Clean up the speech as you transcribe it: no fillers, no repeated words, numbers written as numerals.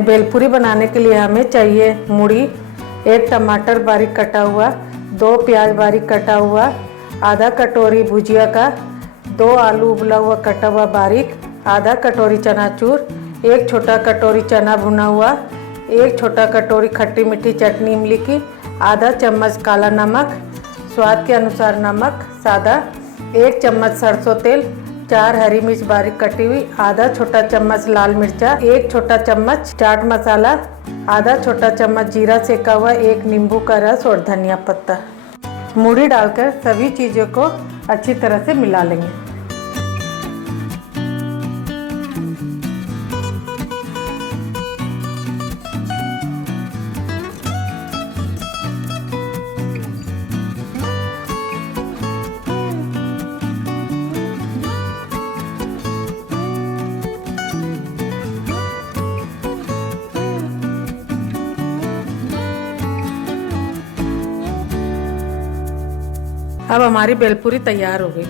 भेलपुरी बनाने के लिए हमें चाहिए मूढ़ी, 1 टमाटर बारीक कटा हुआ, 2 प्याज बारीक कटा हुआ, आधा कटोरी भुजिया का, 2 आलू उबला हुआ कटा हुआ बारीक, आधा कटोरी चनाचूर, 1 छोटा कटोरी चना भुना हुआ, 1 छोटा कटोरी खट्टी मीठी चटनी इमली की, आधा चम्मच काला नमक, स्वाद के अनुसार नमक सादा, 1 चम्मच सरसों तेल, 4 हरी मिर्च बारीक कटी हुई, आधा छोटा चम्मच लाल मिर्चा, 1 छोटा चम्मच चाट मसाला, आधा छोटा चम्मच जीरा सेका हुआ, 1 नींबू का रस और धनिया पत्ता। मूढ़ी डालकर सभी चीज़ों को अच्छी तरह से मिला लेंगे। अब हमारी भेलपुरी तैयार हो गई।